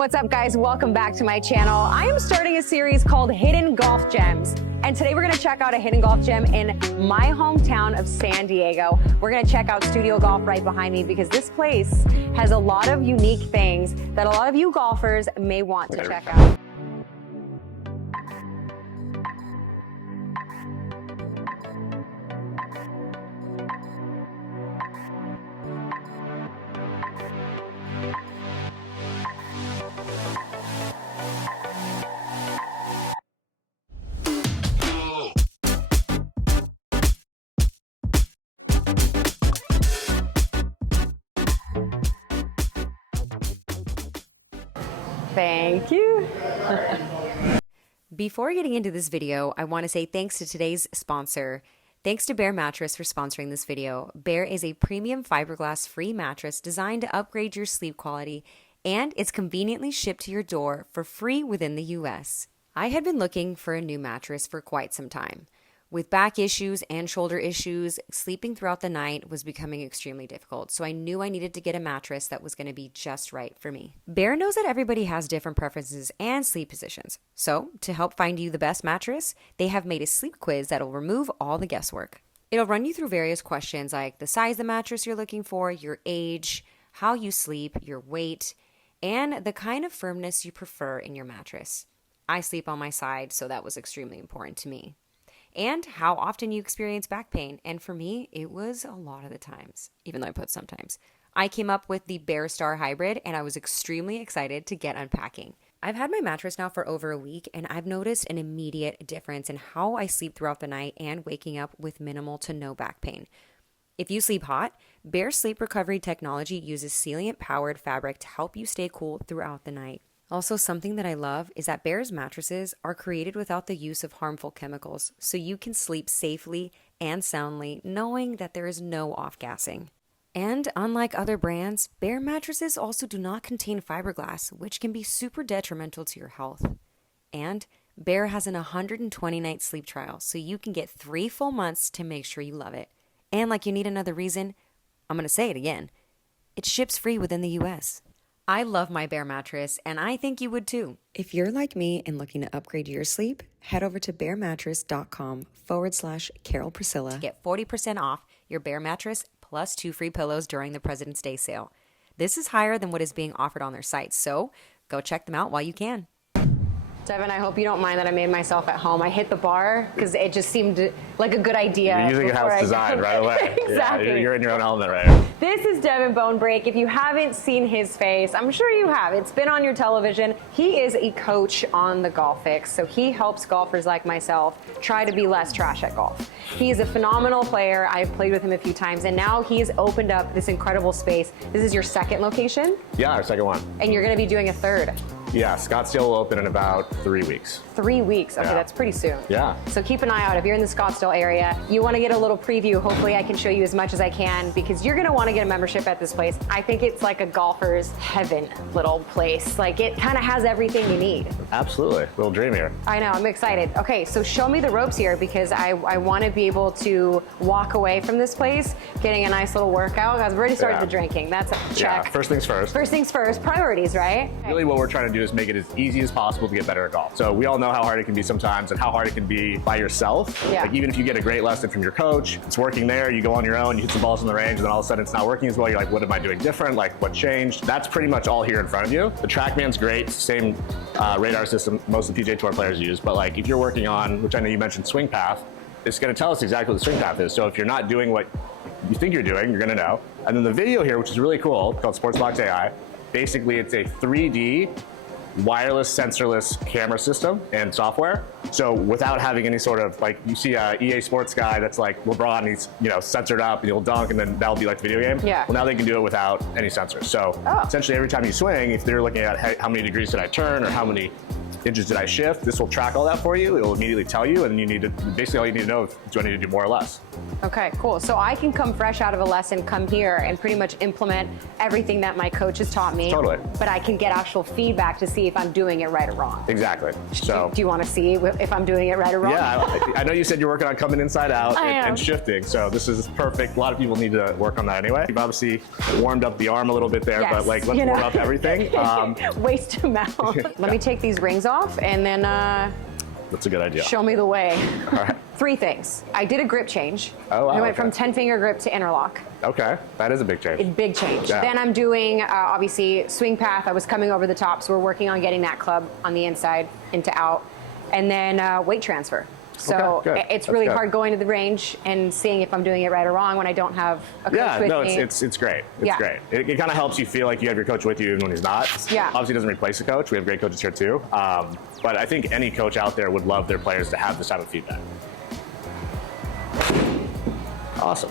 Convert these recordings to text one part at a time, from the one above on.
What's up, guys? Welcome back to my channel. I am starting a series called Hidden Golf Gems. And today we're gonna check out a hidden golf gem in my hometown of San Diego. We're gonna check out Studio Golf right behind me because this place has a lot of unique things that a lot of you golfers may want to check out. Thank you. Before getting into this video, I want to say thanks to today's sponsor. Thanks to Bear Mattress for sponsoring this video. Bear is a premium fiberglass free mattress designed to upgrade your sleep quality, and it's conveniently shipped to your door for free within the US. I had been looking for a new mattress for quite some time. With back issues and shoulder issues, sleeping throughout the night was becoming extremely difficult, so I knew I needed to get a mattress that was going to be just right for me. Bear knows that everybody has different preferences and sleep positions, so to help find you the best mattress, they have made a sleep quiz that will remove all the guesswork. It'll run you through various questions like the size of the mattress you're looking for, your age, how you sleep, your weight, and the kind of firmness you prefer in your mattress. I sleep on my side, so that was extremely important to me. And how often you experience back pain. And for me, it was a lot of the times, even though I put sometimes. I came up with the Bear Star Hybrid, and I was extremely excited to get unpacking. I've had my mattress now for over a week, and I've noticed an immediate difference in how I sleep throughout the night and waking up with minimal to no back pain. If you sleep hot, Bear Sleep Recovery Technology uses Sealant-powered fabric to help you stay cool throughout the night. Also, something that I love is that Bear's mattresses are created without the use of harmful chemicals, so you can sleep safely and soundly knowing that there is no off-gassing. And unlike other brands, Bear mattresses also do not contain fiberglass, which can be super detrimental to your health. And Bear has an 120-night sleep trial, so you can get 3 full months to make sure you love it. And like you need another reason, I'm going to say it again. It ships free within the US. I love my Bear mattress, and I think you would too. If you're like me and looking to upgrade your sleep, head over to bearmattress.com/Karol Priscilla to get 40% off your Bear mattress plus 2 free pillows during the President's Day sale. This is higher than what is being offered on their site, so go check them out while you can. Devin, I hope you don't mind that I made myself at home. I hit the bar because it just seemed like a good idea. You're using your house design right away. Exactly. Yeah, you're in your own element, right? This is Devan Bonebrake. If you haven't seen his face, I'm sure you have. It's been on your television. He is a coach on the Golf Fix, so he helps golfers like myself try to be less trash at golf. He is a phenomenal player. I've played with him a few times, and now he's opened up this incredible space. This is your second location? Yeah, our second one. And you're going to be doing a third. Yeah, Scottsdale will open in about 3 weeks. 3 weeks. Okay, Yeah. That's pretty soon. Yeah. So keep an eye out. If you're in the Scottsdale area, you want to get a little preview. Hopefully I can show you as much as I can because you're going to want to get a membership at this place. I think it's like a golfer's heaven little place. Like it kind of has everything you need. Absolutely. Little dream here. I know. I'm excited. Okay, so show me the ropes here because I want to be able to walk away from this place getting a nice little workout. I've already started the drinking. That's a check. Yeah, first things first. First things first. Priorities, right? Really what we're trying to do is make it as easy as possible to get better at golf. So we all know how hard it can be sometimes and how hard it can be by yourself. Yeah. Like even if you get a great lesson from your coach, it's working there, you go on your own, you hit some balls in the range, and then all of a sudden it's not working as well. You're like, what am I doing different? Like what changed? That's pretty much all here in front of you. The TrackMan's great, same radar system most of the PGA Tour players use, but like if you're working on, which I know you mentioned swing path, it's gonna tell us exactly what the swing path is. So if you're not doing what you think you're doing, you're gonna know. And then the video here, which is really cool, called Sportsbox AI, basically it's a 3D wireless sensorless camera system and software. So without having any sort of, like you see a EA Sports guy that's like LeBron, he's censored up and he'll dunk and then that'll be like the video game. Yeah. Well, now they can do it without any sensors. So essentially every time you swing, if they're looking at how many degrees did I turn or how many inches did I shift? This will track all that for you. It'll immediately tell you, and basically all you need to know is, do I need to do more or less? Okay, cool. So I can come fresh out of a lesson, come here and pretty much implement everything that my coach has taught me. Totally. But I can get actual feedback to see if I'm doing it right or wrong. Exactly. So do you want to see if I'm doing it right or wrong? Yeah, I know you said you're working on coming inside out and am. shifting, so this is perfect. A lot of people need to work on that anyway. You've obviously warmed up the arm a little bit there, Yes, but like let's warm up everything. Waist to mouth. Let me take these rings off and then That's a good idea. show me the way. All right. 3 things. I did a grip change. Oh, wow, I went okay. from 10-finger grip to interlock. Okay, that is a big change. Big change. Yeah. Then I'm doing, obviously, swing path. I was coming over the top, so we're working on getting that club on the inside into out. And then weight transfer. So Okay, good. it's That's really good. hard going to the range and seeing if I'm doing it right or wrong when I don't have a coach with me. It's great. It's Yeah. great. It kind of helps you feel like you have your coach with you even when he's not. Yeah. Obviously, it doesn't replace a coach. We have great coaches here too. But I think any coach out there would love their players to have this type of feedback. Awesome.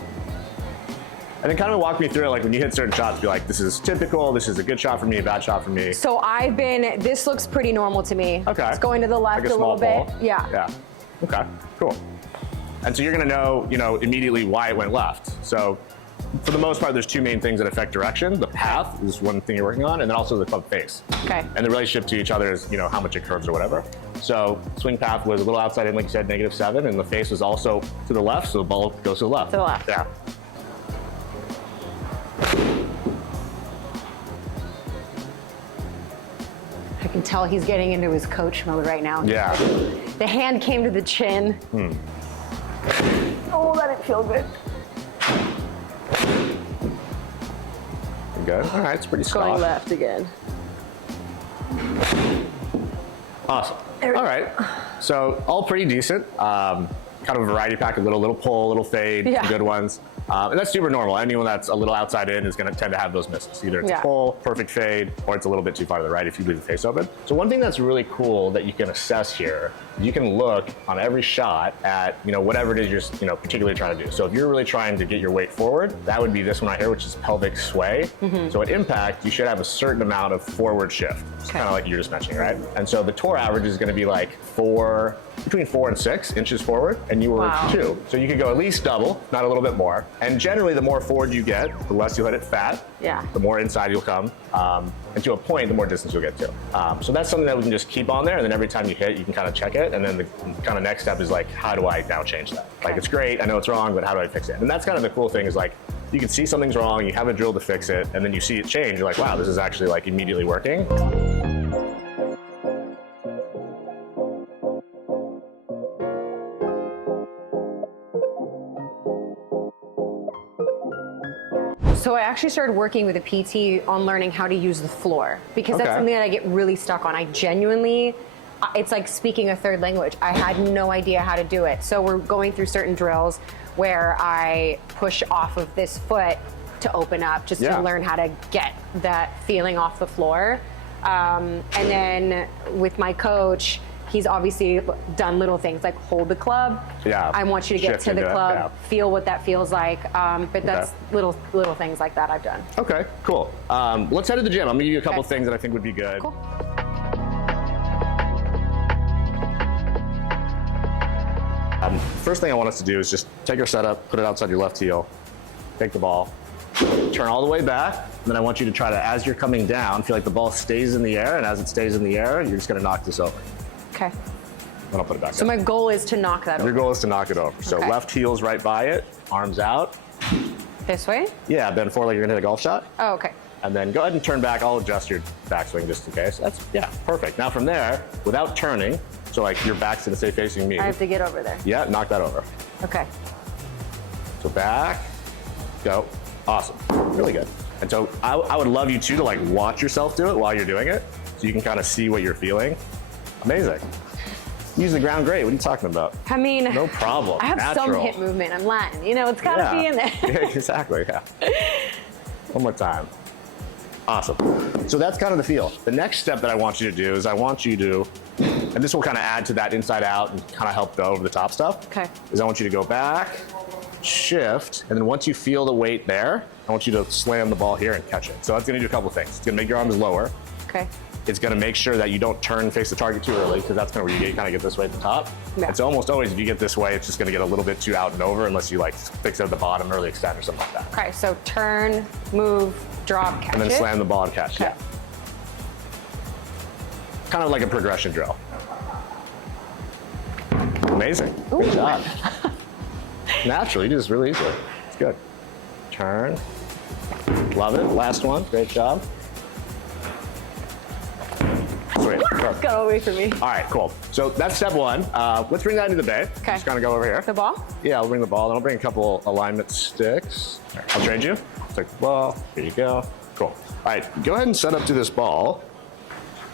And then kind of walk me through it, like when you hit certain shots, be like, this is typical, this is a good shot for me, a bad shot for me. So this looks pretty normal to me. Okay. It's going to the left Like a a little small bit. ball. Yeah. Yeah. Okay, cool. And so you're gonna know, immediately why it went left. So for the most part, there's 2 main things that affect direction. The path is one thing you're working on, and then also the club face. Okay. And the relationship to each other is, how much it curves or whatever. So swing path was a little outside in, like you said, -7, and the face was also to the left, so the ball goes to the left. To the left. Yeah. I can tell he's getting into his coach mode right now. Yeah. The hand came to the chin. Oh, that didn't feel good. Good. All right, it's pretty Going soft. left again. Awesome. All right. So all pretty decent. Kind of a variety pack, a little pull, a little fade, Yeah. some good ones. And that's super normal. Anyone that's a little outside in is going to tend to have those misses. Either it's a pull, perfect fade, or it's a little bit too far to the right if you leave the face open. So one thing that's really cool that you can assess here, you can look on every shot at whatever it is you're particularly trying to do. So if you're really trying to get your weight forward, that would be this one right here, which is pelvic sway. So at impact, you should have a certain amount of forward shift. It's kind of like you're just mentioning, right? And so the tour average is going to be like between 4 and 6 inches forward, and you were 2. So you could go at least double, not a little bit more. And generally, the more forward you get, the less you'll hit it fat. Yeah. The more inside you'll come. And to a point, the more distance you'll get to. So that's something that we can just keep on there, and then every time you hit, you can kind of check it. And then the kind of next step is like, how do I now change that? Like, it's great, I know it's wrong, but how do I fix it? And that's kind of the cool thing is like, you can see something's wrong, you have a drill to fix it, and then you see it change. You're like, wow, this is actually like immediately working. So I actually started working with a PT on learning how to use the floor because that's Okay. something that I get really stuck on. I genuinely, it's like speaking a third language. I had no idea how to do it. So we're going through certain drills where I push off of this foot to open up just to learn how to get that feeling off the floor. And then with my coach, he's obviously done little things like hold the club. Yeah. I want you to get Shift to the into it, club, feel what that feels like. But that's little things like that I've done. Okay, cool. Let's head to the gym. I'm gonna give you a couple Okay. things that I think would be good. Cool. First thing I want us to do is just take your setup, put it outside your left heel, take the ball, turn all the way back, and then I want you to try to, as you're coming down, feel like the ball stays in the air, and as it stays in the air, you're just gonna knock this over. Okay. Then I'll put it back So up. my goal is to knock that Your over. goal is to knock it over. So Okay. left heel's right by it, arms out. This way? Yeah, bend forward like you're gonna hit a golf shot. Oh, okay. And then go ahead and turn back. I'll adjust your backswing just in case. That's, perfect. Now from there, without turning, so like your back's gonna stay facing me. I have to get over there. Yeah, knock that over. Okay. So back, go. Awesome, really good. And so I would love you too to like watch yourself do it while you're doing it, so you can kind of see what you're feeling. Amazing. Use the ground great. What are you talking about? I mean, No problem. I have some Natural. hip movement. I'm Latin. It's got to be in there. Yeah, exactly, yeah. One more time. Awesome. So that's kind of the feel. The next step that I want you to do is I want you to, and this will kind of add to that inside out and kind of help the over the top stuff. Okay. Is I want you to go back, shift, and then once you feel the weight there, I want you to slam the ball here and catch it. So that's gonna do a couple things. It's gonna make your arms lower. Okay. it's gonna make sure that you don't turn and face the target too early, because that's kind of where you kind of get this way at the top. Yeah. And so almost always, if you get this way, it's just gonna get a little bit too out and over, unless you like fix it at the bottom, early extend or something like that. Okay, so turn, move, drop, catch And then it. slam the ball and catch, Okay. yeah. Kind of like a progression drill. Amazing, good job. Naturally, you do this really easily. It's good. Turn, love it, last one, great job. Sweet. Got away from me. All right, cool. So that's step one. Let's bring that into the bay. Okay. Just kind of go over here. The ball? Yeah, I'll bring the ball. Then I'll bring a couple alignment sticks. I'll trade you. Take the ball. Here you go. Cool. All right, go ahead and set up to this ball.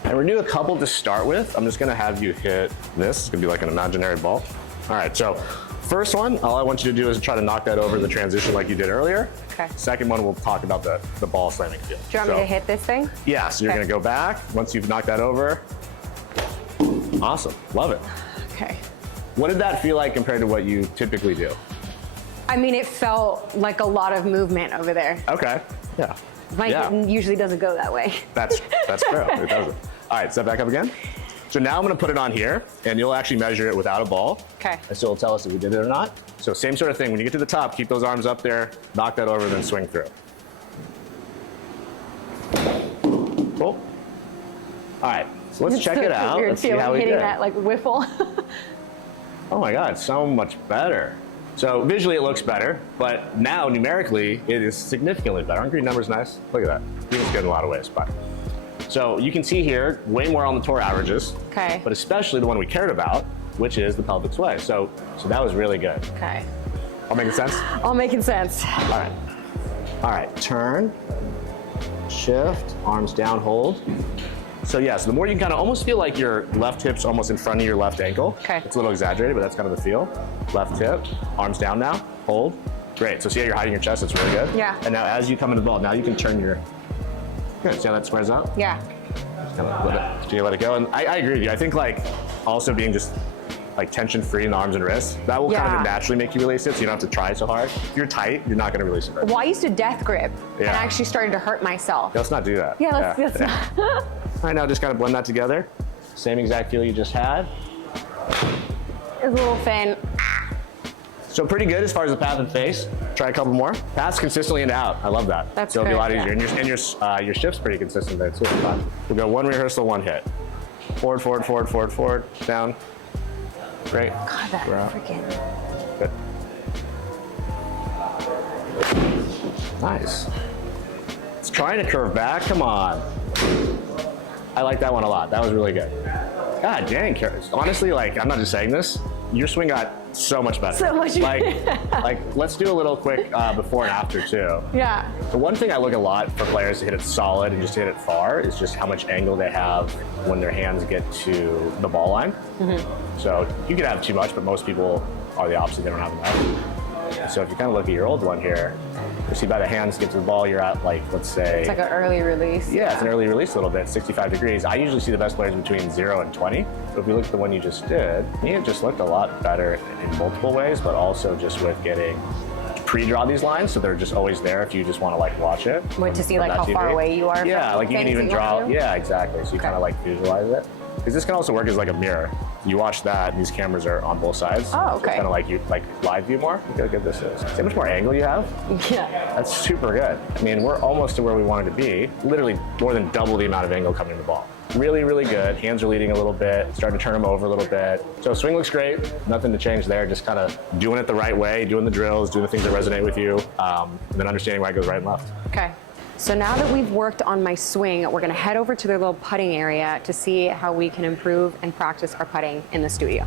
And we're gonna do a couple to start with. I'm just gonna have you hit this. It's gonna be like an imaginary ball. All right, so first one, all I want you to do is try to knock that over the transition like you did earlier. Okay. Second one, we'll talk about the ball slamming field. Do you want me to hit this thing? Yeah, so you're Okay. gonna go back. Once you've knocked that over, awesome, love it. Okay. What did that feel like compared to what you typically do? I mean, it felt like a lot of movement over there. Okay, yeah. Mike usually doesn't go that way. That's true, it doesn't. All right, step back up again. So now I'm gonna put it on here, and you'll actually measure it without a ball. Okay. And so it'll tell us if we did it or not. So same sort of thing, when you get to the top, keep those arms up there, knock that over, then swing through. Cool. All right, so let's check it out. Weird Let's see how feeling we hitting did. that like whiffle. Oh my God, so much better. So visually it looks better, but now numerically it is significantly better. Aren't green numbers nice? Look at that. Green's good in a lot of ways, but. So you can see here, way more on the tour averages, Okay. but especially the one we cared about, which is the pelvic sway. So that was really good. Okay. All making sense? All making sense. All right, turn, shift, arms down, hold. So yeah, so the more you can kind of almost feel like your left hip's almost in front of your left ankle. Okay. It's a little exaggerated, but that's kind of the feel. Left hip, arms down now, hold. Great, so see how you're hiding your chest, it's really good. Yeah. And now as you come into the ball, now you can turn your, good, see how that squares out? Yeah. Kind of let it go, and I agree with you. I think like also being just like tension free in the arms and wrists, that will kind of naturally make you release it, so you don't have to try so hard. If you're tight, you're not gonna release it. Right? Well, I used to death grip, and I actually started to hurt myself. Let's not do that. Yeah, let's not. All right, now just kind of blend that together. Same exact feel you just had. It's a little thin. So pretty good as far as the path and face. Try a couple more. Paths consistently and out. I love that. That's so it'll be a lot good, easier. And your shift's pretty consistent there too. Fun. We'll go one rehearsal, one hit. Forward, forward, forward, forward, forward, down. Great. God, that freaking. Good. Nice. It's trying to curve back. Come on. I like that one a lot. That was really good. God dang, Karol. Honestly, like, I'm not just saying this. Your swing got so much better. So much better. like, let's do a little quick before and after too. Yeah. The one thing I look a lot for players to hit it solid and just to hit it far is just how much angle they have when their hands get to the ball line. Mm-hmm. So you could have too much, but most people are the opposite. They don't have enough. So if you kind of look at your old one here, you see by the hands get to the ball, you're at like, let's say. It's like an early release. Yeah, it's an early release a little bit, 65 degrees. I usually see the best players between 0 and 20. So if you look at the one you just did, it just looked a lot better in multiple ways, but also just with getting pre-draw these lines, so they're just always there if you just want to like watch it. Wait to see like how far away you are. Yeah, from like you can things even that you draw. want to do? Yeah, exactly. So you kind of like visualize it. Because this can also work as like a mirror. You watch that, and these cameras are on both sides. Oh, okay. So it's kind of like you like live view more. Look how good this is. See how much more angle you have? Yeah. That's super good. I mean, we're almost to where we wanted to be. Literally more than double the amount of angle coming to the ball. Really, really good. Hands are leading a little bit. Starting to turn them over a little bit. So swing looks great. Nothing to change there. Just kind of doing it the right way, doing the drills, doing the things that resonate with you, and then understanding why it goes right and left. Okay. So now that we've worked on my swing, we're going to head over to the little putting area to see how we can improve and practice our putting in the studio.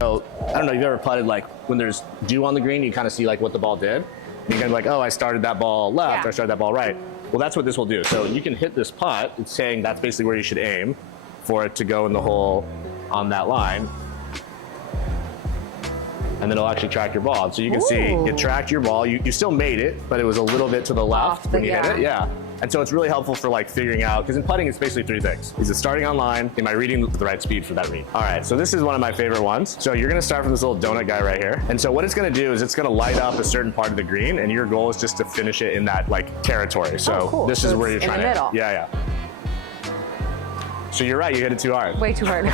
So I don't know if you've ever putted like when there's dew on the green, you kind of see like what the ball did. And you're kind of like, oh, I started that ball left, Yeah. or I started that ball right. Well, that's what this will do. So you can hit this putt. It's saying that's basically where you should aim for it to go in the hole on that line. And then it'll actually track your ball. So you can see it tracked your ball. You still made it, but it was a little bit to the left when you hit it. Yeah. And so it's really helpful for like figuring out, because in putting it's basically three things. Is it starting on line? Am I reading the right speed for that read? All right, so this is one of my favorite ones. So you're gonna start from this little donut guy right here. And so what it's gonna do is it's gonna light up a certain part of the green, and your goal is just to finish it in that like territory. So cool. this is where you're trying in the middle. Yeah. So you're right, you hit it too hard. Way too hard.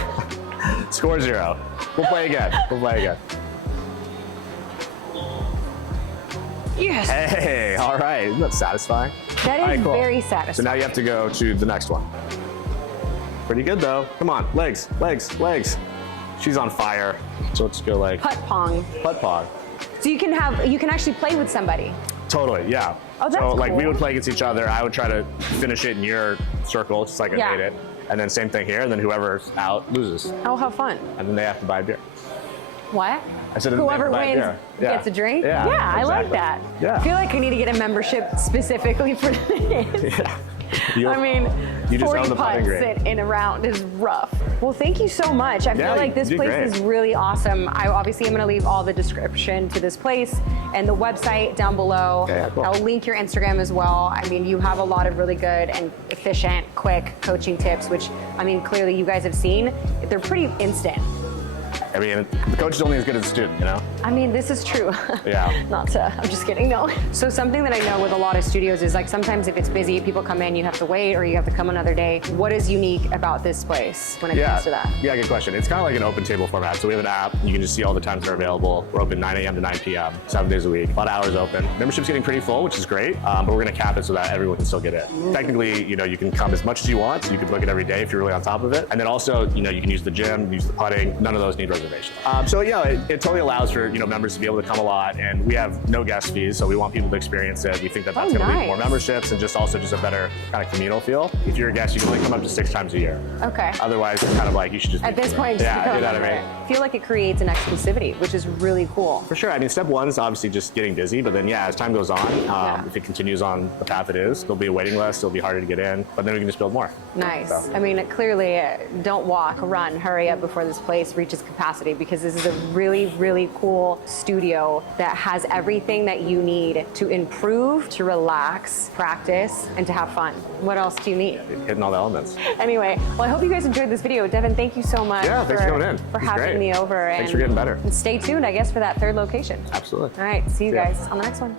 Score 0. We'll play again. Yes. Hey, all right, isn't that satisfying? That is All right, cool. very satisfying. So now you have to go to the next one. Pretty good though. Come on, legs. She's on fire. So let's go like Putt pong. putt pong. So you can actually play with somebody. Totally, yeah. Oh, that's so like we cool. would play against each other. I would try to finish it in your circle, just like I Yeah. made it. And then same thing here, and then whoever's out loses. Oh, how fun. And then they have to buy a beer. What? I said Whoever wins gets a drink? Yeah, I like exactly. that. Yeah. I feel like I need to get a membership specifically for this. Yeah. I mean, You just 40 own the putting putts green. in a round is rough. Well, thank you so much. I feel Yeah, like this you did place great. is really awesome. I obviously am going to leave all the description to this place and the website down below. Yeah, cool. I'll link your Instagram as well. I mean, you have a lot of really good and efficient, quick coaching tips, which, I mean, clearly you guys have seen. They're pretty instant. I mean, the coach is only as good as the student, you know? I mean, this is true. Yeah. I'm just kidding, no. So something that I know with a lot of studios is like sometimes if it's busy, people come in, you have to wait or you have to come another day. What is unique about this place when it comes to that? Yeah, good question. It's kind of like an open table format. So we have an app. You can just see all the times that are available. We're open 9 a.m. to 9 p.m., 7 days a week. A lot of hours open. Membership's getting pretty full, which is great, but we're going to cap it so that everyone can still get in. Technically, you know, you can come as much as you want. So you can book it every day if you're really on top of it. And then also, you know, you can use the gym, use the putting. None of those need reservations. So yeah, it totally allows for, you know, members to be able to come a lot, and we have no guest fees, so we want people to experience it. We think that that's going to lead to more memberships and just a better kind of communal feel. If you're a guest, you can only come up to 6 times a year. Okay. Otherwise, it's kind of like you should just At this point, just become you know a what I member. mean? I feel like it creates an exclusivity, which is really cool. For sure. I mean, step 1 is obviously just getting busy, but then yeah, as time goes on, if it continues on the path it is, there'll be a waiting list. It'll be harder to get in, but then we can just build more. Nice. So. I mean, clearly, don't walk, run, hurry up before this place reaches capacity, because this is a really, really cool studio that has everything that you need to improve, to relax, practice, and to have fun. What else do you need? Hitting all the elements. Anyway, well, I hope you guys enjoyed this video. Devin, thank you so much Thanks for coming in. for It was having great. me over. Thanks for getting better. And stay tuned, I guess, for that third location. Absolutely. All right, see you Yeah. guys on the next one.